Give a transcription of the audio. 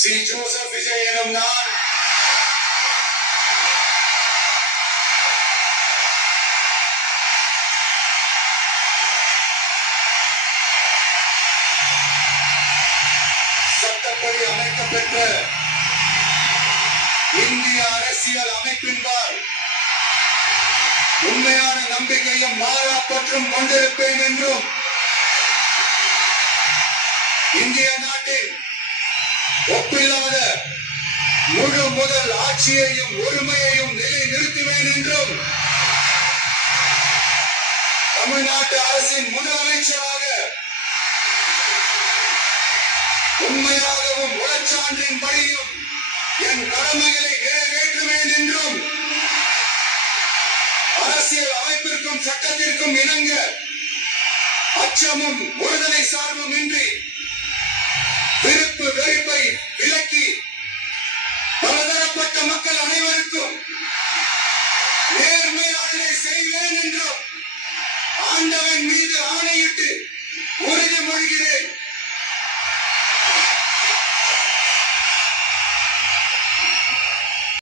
C Joseph Vijay எனும் நான் சட்டப்படி அமைக்கப்பெற்ற இந்திய அரசியல் அமைப்பின்பால் உண்மையான நம்பிக்கையும் மாறா பற்றும் கொண்டிருப்பேன் என்றும் இந்திய நாட்டின் ஒப்பில்லாத முழு முதல் ஆட்சியையும் ஒருமையையும் நிலைநிறுத்துவேன் என்றும் தமிழ்நாட்டு அரசின் முதலமைச்சராக உண்மையாகவும் உளச்சான்றின் படியும் என் கடமைகளை நிறைவேற்றுவேன் என்றும் அரசியல் அமைப்பிற்கும் சட்டத்திற்கும் இணங்க அச்சமும் ஒருதலை சார்பும் இன்றி விருப்பு வெறுப்பை விலக்கி பலதரப்பட்ட மக்கள் அனைவருக்கும் நேர்மையாளரை செய்வேன் என்றும் ஆண்டவன் மீது ஆணையிட்டு உறுதிமொழிகிறேன்.